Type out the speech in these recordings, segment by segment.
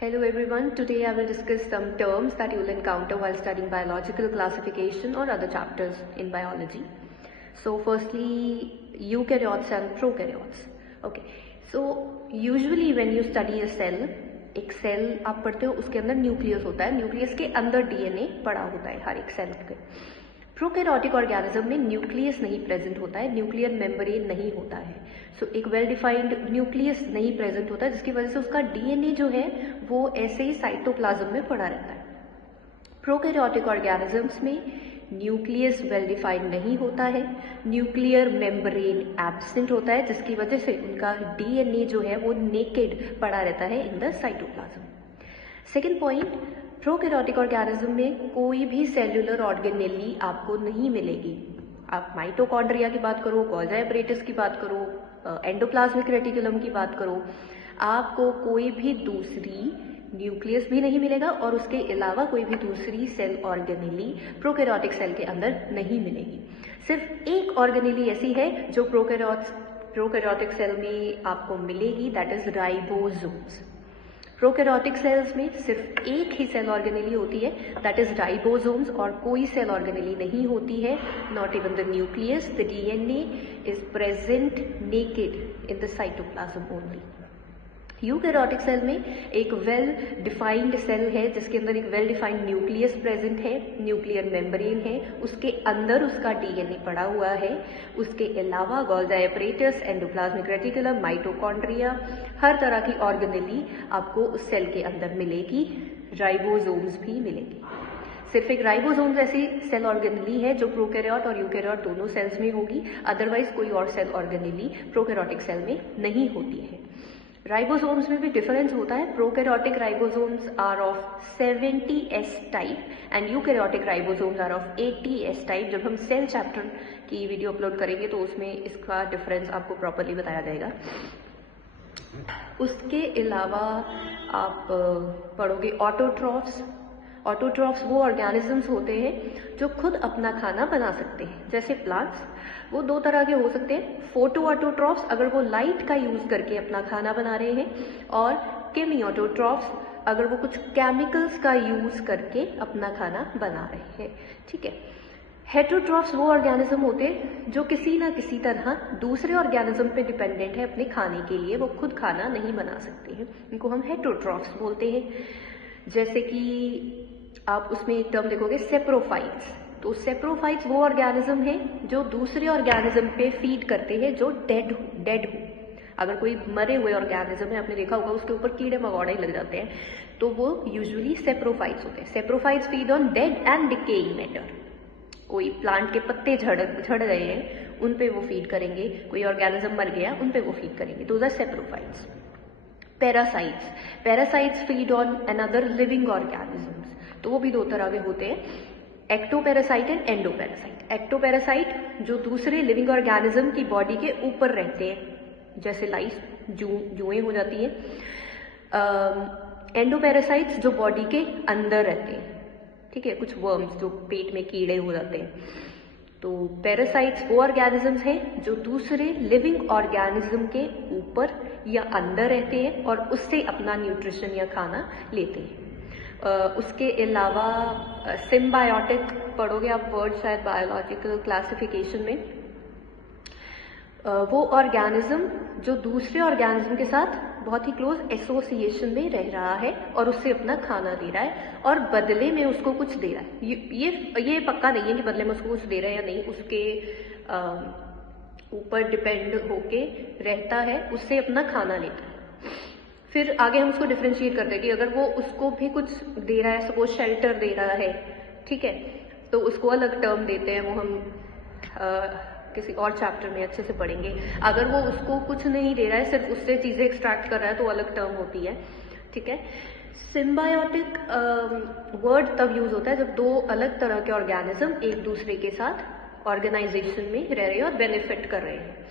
Hello everyone, today I will discuss some terms that you will encounter while studying biological classification or other chapters in biology. So firstly, eukaryotes and prokaryotes. Okay, so usually when you study a cell, एक cell आप पढ़ते हो उसके अंदर nucleus होता है, nucleus के अंदर डीएनए पड़ा होता है हर एक सेल के। प्रोकैरियोटिक ऑर्गेनिज्म में न्यूक्लियस नहीं प्रेजेंट होता है, न्यूक्लियर मेम्ब्रेन नहीं होता है। सो एक वेल डिफाइंड न्यूक्लियस नहीं प्रेजेंट होता है, जिसकी वजह से उसका डीएनए जो है वो ऐसे ही साइटोप्लाज्म में पड़ा रहता है। प्रोकैरियोटिक ऑर्गेनिजम्स में न्यूक्लियस वेल डिफाइंड नहीं होता है, न्यूक्लियर मेम्ब्रेन एब्सेंट होता है, जिसकी वजह से उनका डीएनए जो है वो नेकेड पड़ा रहता है इन the cytoplasm. Second point, prokaryotic organism में कोई भी सेल्यूलर ऑर्गेनेली आपको नहीं मिलेगी। आप माइटोकॉन्ड्रिया की बात करो, गोल्गी एपरेटस की बात करो, एंडोप्लाज्मिक रेटिकुलम की बात करो, आपको कोई भी दूसरी न्यूक्लियस भी नहीं मिलेगा और उसके अलावा कोई भी दूसरी सेल ऑर्गेनेली प्रोकैरियोटिक सेल के अंदर नहीं मिलेगी। सिर्फ एक ऑर्गेनेली ऐसी है जो प्रोकैरियोटिक सेल में आपको मिलेगी, that is ribosomes. Prokaryotic cells में सिर्फ एक ही सेल ऑर्गेनेली होती है, दैट इज राइबोसोम्स, और कोई सेल ऑर्गेनेली नहीं होती है, not even the nucleus. The DNA is present naked in the cytoplasm only. Eukaryotic cell में एक वेल डिफाइंड सेल है जिसके अंदर एक वेल डिफाइंड न्यूक्लियस प्रेजेंट है, न्यूक्लियर मेम्ब्रेन है, उसके अंदर उसका डीएनए पड़ा हुआ है। उसके अलावा Golgi apparatus, endoplasmic reticulum, mitochondria, हर तरह की ऑर्गेनेली आपको उस सेल के अंदर मिलेगी, राइबोसोम्स भी मिलेगी। सिर्फ एक राइबोसोम्स ऐसी सेल ऑर्गेनेली है जो प्रोकैरियोट और यूकैरियोट दोनों सेल्स में होगी, अदरवाइज कोई और सेल ऑर्गेनेली प्रोकैरियोटिक सेल में नहीं होती है। राइबोसोम्स में भी डिफरेंस होता है। Prokaryotic ribosomes are of 70S type and eukaryotic ribosomes are of 80S type. जब हम सेल चैप्टर की वीडियो अपलोड करेंगे तो उसमें इसका डिफरेंस आपको प्रॉपर्ली बताया जाएगा। उसके अलावा आप पढ़ोगे ऑटोट्रॉफ्स। ऑटोट्रॉफ्स वो ऑर्गेनिजम्स होते हैं जो खुद अपना खाना बना सकते हैं, जैसे प्लांट्स। वो दो तरह के हो सकते हैं, फोटो ऑटोट्रॉफ्स अगर वो लाइट का यूज करके अपना खाना बना रहे हैं, और केमी ऑटोट्रॉफ्स अगर वो कुछ केमिकल्स का यूज करके अपना खाना बना रहे हैं। ठीक है। हेटेरोट्रॉफ्स वो ऑर्गेनिज्म होते हैं जो किसी ना किसी तरह दूसरे ऑर्गेनिज्म पे डिपेंडेंट है अपने खाने के लिए, वो खुद खाना नहीं बना सकते हैं, इनको हम हेटेरोट्रॉफ्स बोलते हैं। जैसे कि आप उसमें एक टर्म देखोगे सेप्रोफाइट्स। तो सेप्रोफाइट्स वो ऑर्गेनिज्म है जो दूसरे ऑर्गेनिज्म पे फीड करते हैं जो डेड हो। अगर कोई मरे हुए ऑर्गेनिज्म है, आपने देखा होगा उसके ऊपर कीड़े मकोड़े लग जाते हैं, तो वो यूजुअली सेप्रोफाइट्स होते हैं। Saprophytes feed on dead and decaying matter. कोई प्लांट के पत्ते झड़ गए हैं, उन पे वो फीड करेंगे, कोई ऑर्गेनिज्म मर गया उन पे वो फीड करेंगे, those are saprophytes. Parasites feed on another living organisms. तो वो भी दो तरह के होते हैं, एक्टोपैरासाइट एंड एंडोपैरासाइट। एक्टोपैरासाइट जो दूसरे लिविंग ऑर्गेनिज्म की बॉडी के ऊपर रहते हैं, जैसे लाइस, जुएं हो जाती हैं। एंडोपैरासाइट्स जो बॉडी के अंदर रहते हैं, ठीक है, कुछ वर्म्स जो पेट में कीड़े हो जाते हैं। तो पैरासाइट्स वो ऑर्गेनिजम्स हैं जो दूसरे लिविंग ऑर्गेनिज्म के ऊपर या अंदर रहते हैं और उससे अपना न्यूट्रिशन या खाना लेते हैं। उसके अलावा सिम्बायोटिक पढ़ोगे आप वर्ड शायद बायोलॉजिकल क्लासिफिकेशन में। वो ऑर्गेनिज्म जो दूसरे ऑर्गेनिज्म के साथ बहुत ही क्लोज एसोसिएशन में रह रहा है और उससे अपना खाना दे रहा है और बदले में उसको कुछ दे रहा है। ये पक्का नहीं है कि बदले में उसको कुछ दे रहा है या नहीं, उसके ऊपर डिपेंड होके रहता है, उससे अपना खाना लेता है। फिर आगे हम उसको डिफ्रेंशिएट करते हैं कि अगर वो उसको भी कुछ दे रहा है, सपोज शेल्टर दे रहा है, ठीक है, तो उसको अलग टर्म देते हैं, वो हम किसी और चैप्टर में अच्छे से पढ़ेंगे। अगर वो उसको कुछ नहीं दे रहा है, सिर्फ उससे चीजें एक्सट्रैक्ट कर रहा है, तो अलग टर्म होती है। ठीक है। सिम्बायोटिक वर्ड तब यूज होता है जब दो अलग तरह के ऑर्गेनिज्म एक दूसरे के साथ ऑर्गेनाइजेशन में रह रहे हैं और बेनिफिट कर रहे हैं।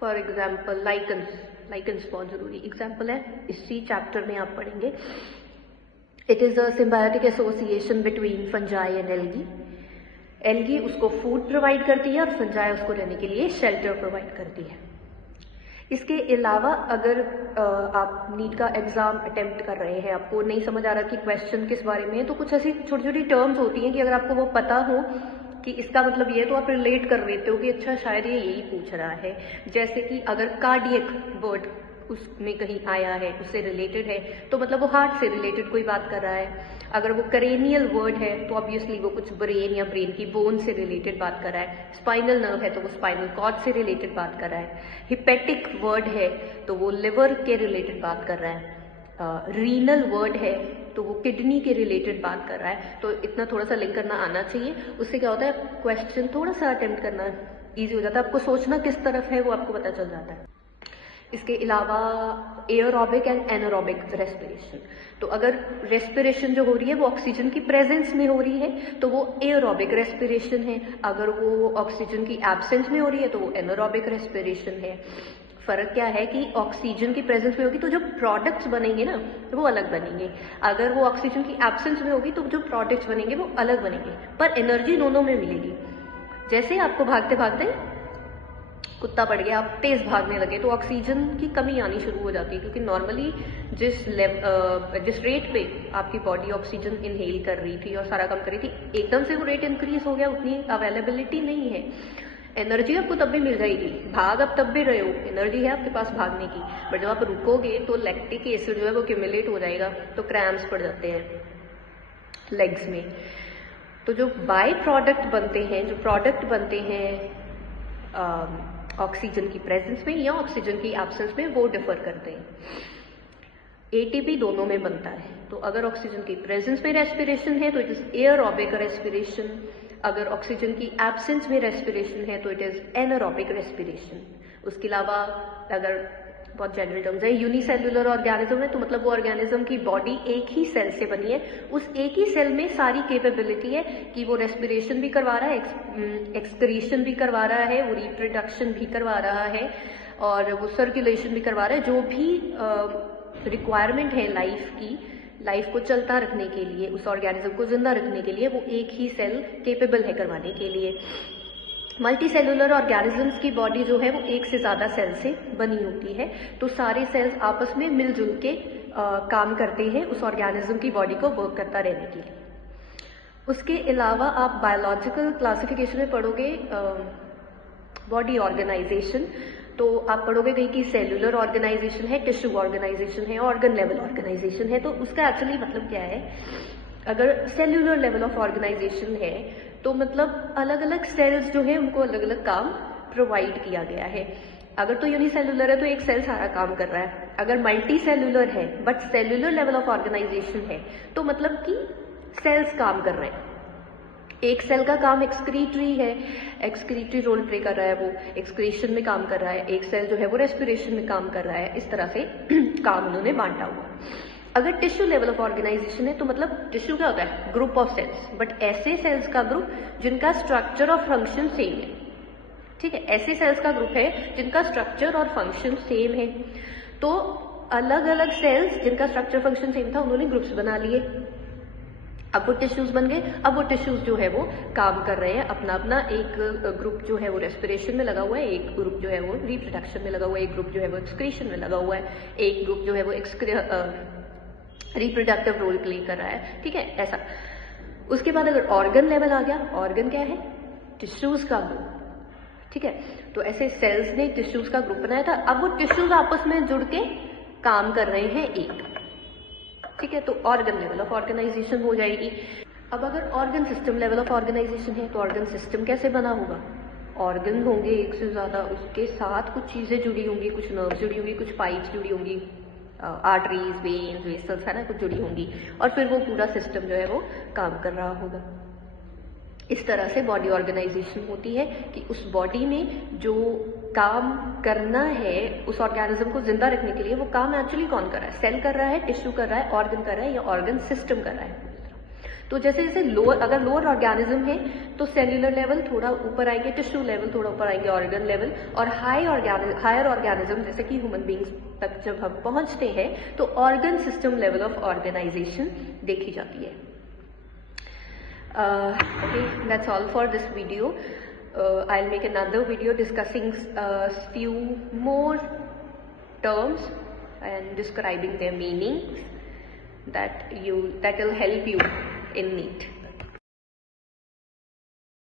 फॉर एग्जाम्पल लाइकन्स बहुत जरूरी एग्जाम्पल है, इसी चैप्टर में आप पढ़ेंगे। It is a symbiotic association between fungi and algae. Algae उसको फूड प्रोवाइड करती है और फंजाई उसको रहने के लिए शेल्टर प्रोवाइड करती है। इसके अलावा अगर आप नीट का एग्जाम अटेम्प्ट कर रहे हैं, आपको नहीं समझ आ रहा कि क्वेश्चन किस बारे में है, तो कुछ ऐसी छोटी छोटी टर्म्स होती हैं कि अगर आपको वो पता हो कि इसका मतलब ये है, तो आप रिलेट कर लेते हो कि अच्छा शायद ये यही पूछ रहा है। जैसे कि अगर कार्डियक वर्ड उसमें कहीं आया है, उससे रिलेटेड है, तो मतलब वो हार्ट से रिलेटेड कोई बात कर रहा है। अगर वो करेनियल वर्ड है तो ऑब्वियसली वो कुछ ब्रेन या ब्रेन की बोन से रिलेटेड बात कर रहा है। स्पाइनल नर्व है तो वो स्पाइनल कॉर्ड से रिलेटेड बात कर रहा है। हिपेटिक वर्ड है तो वो लिवर के रिलेटेड बात कर रहा है। रीनल वर्ड है तो वो किडनी के रिलेटेड बात कर रहा है। तो इतना थोड़ा सा लिंक करना आना चाहिए। उससे क्या होता है, क्वेश्चन थोड़ा सा अटेम्प्ट करना ईजी हो जाता है, आपको सोचना किस तरफ है वो आपको पता चल जाता है। इसके अलावा एयरोबिक एंड एनारोबिक रेस्पिरेशन, तो अगर रेस्पिरेशन जो हो रही है वो ऑक्सीजन की प्रेजेंस में हो रही है तो वो एयरोबिक रेस्पिरेशन है। अगर वो ऑक्सीजन की एब्सेंस में हो रही है तो वो एनारोबिक रेस्पिरेशन है। फर्क क्या है कि ऑक्सीजन की प्रेजेंस में होगी तो जो प्रोडक्ट्स बनेंगे ना वो अलग बनेंगे, अगर वो ऑक्सीजन की एब्सेंस में होगी तो जो प्रोडक्ट्स बनेंगे वो अलग बनेंगे, पर एनर्जी दोनों में मिलेगी। जैसे आपको भागते भागते कुत्ता पड़ गया, आप तेज भागने लगे तो ऑक्सीजन की कमी आनी शुरू हो जाती है, क्योंकि नॉर्मली जिस रेट पे आपकी बॉडी ऑक्सीजन इनहेल कर रही थी और सारा काम कर रही थी, एकदम से वो रेट इंक्रीज हो गया, उतनी अवेलेबिलिटी नहीं है। एनर्जी आपको तब भी मिल जाएगी, भाग आप तब भी रहे हो, एनर्जी है आपके पास भागने की, बट जब आप रुकोगे तो लैक्टिक एसिड जो है वो एक्यूमुलेट हो जाएगा, तो क्रैम्प्स पड़ जाते हैं लेग्स में। तो जो बाय प्रोडक्ट बनते हैं, जो प्रोडक्ट बनते हैं ऑक्सीजन की प्रेजेंस में या ऑक्सीजन की एब्सेंस में, वो डिफर करते हैं। एटीपी दोनों में बनता है, तो अगर ऑक्सीजन की प्रेजेंस में रेस्पिरेशन है तो इट इज एयरोबिक रेस्पिरेशन, अगर ऑक्सीजन की एब्सेंस में रेस्पिरेशन है तो इट इज एनारोबिक रेस्पिरेशन। उसके अलावा अगर बहुत जनरल टर्म्स है, यूनिसेल्युलर ऑर्गेनिज्म है तो मतलब वो ऑर्गेनिज्म की बॉडी एक ही सेल से बनी है, उस एक ही सेल में सारी कैपेबिलिटी है कि वो रेस्पिरेशन भी करवा रहा है, एक्सक्रीशन भी करवा रहा है, वो रिप्रोडक्शन भी करवा रहा है और वो सर्कुलेशन भी करवा रहा है। जो भी रिक्वायरमेंट है लाइफ को चलता रखने के लिए, उस ऑर्गेनिज्म को जिंदा रखने के लिए, वो एक ही सेल केपेबल है करवाने के लिए। मल्टी सेलुलर ऑर्गेनिजम्स की बॉडी जो है वो एक से ज़्यादा सेल से बनी होती है, तो सारे सेल्स आपस में मिलजुल के काम करते हैं उस ऑर्गेनिज्म की बॉडी को वर्क करता रहने के लिए। उसके अलावा आप बायोलॉजिकल क्लासिफिकेशन में पढ़ोगे बॉडी ऑर्गेनाइजेशन, तो आप पढ़ोगे कहीं कि सेलुलर ऑर्गेनाइजेशन है, टिश्यू ऑर्गेनाइजेशन है, ऑर्गन लेवल ऑर्गेनाइजेशन है। तो उसका एक्चुअली मतलब क्या है, अगर सेल्यूलर लेवल ऑफ ऑर्गेनाइजेशन है तो मतलब अलग अलग सेल्स जो है उनको अलग अलग काम प्रोवाइड किया गया है। अगर तो यूनिसेल्युलर है तो एक सेल सारा काम कर रहा है, अगर मल्टी सेल्युलर है but cellular level of organisation है तो मतलब कि सेल्स काम कर रहे हैं। एक सेल का काम एक्सक्रीटरी है, एक्सक्रीटरी रोल प्ले कर रहा है, वो एक्सक्रीशन में काम कर रहा है, एक सेल जो है वो रेस्पिरेशन में काम कर रहा है, इस तरह से काम उन्होंने बांटा हुआ। अगर टिश्यू लेवल ऑफ ऑर्गेनाइजेशन है तो मतलब टिश्यू क्या होता है, ग्रुप ऑफ सेल्स, बट ऐसे सेल्स का ग्रुप जिनका स्ट्रक्चर और फंक्शन सेम है, ठीक है, ऐसे सेल्स का ग्रुप है जिनका स्ट्रक्चर और फंक्शन सेम है। तो अलग अलग सेल्स जिनका स्ट्रक्चर फंक्शन सेम था उन्होंने ग्रुप्स बना लिए, अब वो टिश्यूज बन गए। अब वो टिश्यूज जो है वो काम कर रहे हैं अपना अपना, एक ग्रुप जो है वो रेस्पिरेशन में लगा हुआ है, एक ग्रुप जो है वो रिप्रोडक्शन में लगा हुआ है, एक ग्रुप जो है वो एक्सक्रीशन में लगा हुआ है, एक ग्रुप जो है वो रिप्रोडक्टिव रोल प्ले कर रहा है, ठीक है, ऐसा। उसके बाद अगर ऑर्गन लेवल आ गया, ऑर्गन क्या है, टिश्यूज का ग्रुप, ठीक है। तो ऐसे सेल्स ने टिश्यूज का ग्रुप बनाया था, अब वो टिश्यूज आपस में जुड़ के काम कर रहे हैं एक, ठीक है, तो ऑर्गन लेवल ऑफ ऑर्गेनाइजेशन हो जाएगी। अब अगर organ system level of organisation है तो ऑर्गन सिस्टम कैसे बना होगा, ऑर्गन होंगे एक से ज्यादा, उसके साथ कुछ चीजें जुड़ी होंगी, कुछ नर्व जुड़ी होंगी, कुछ पाइप्स जुड़ी होंगी, आर्टरीज, वेन्स, वेसल्स है ना, कुछ जुड़ी होंगी, और फिर वो पूरा सिस्टम जो है वो काम कर रहा होगा। इस तरह से बॉडी ऑर्गेनाइजेशन होती है कि उस बॉडी में जो काम करना है उस ऑर्गेनिज्म को जिंदा रखने के लिए, वो काम एक्चुअली कौन कर रहा है, सेल कर रहा है, टिश्यू कर रहा है, ऑर्गन कर रहा है, या ऑर्गन सिस्टम कर रहा है। तो जैसे जैसे अगर लोअर ऑर्गेनिज्म है तो सेल्यूलर लेवल थोड़ा ऊपर आएंगे, टिश्यू लेवल थोड़ा ऊपर आएंगे, ऑर्गन लेवल, और हायर ऑर्गेनिज्म जैसे कि ह्यूमन बींग्स तक जब हम पहुंचते हैं तो organ system level of organisation देखी जाती है। Okay, that's all for this video. I'll make another video discussing few more terms and describing their meanings that will help you in NEET.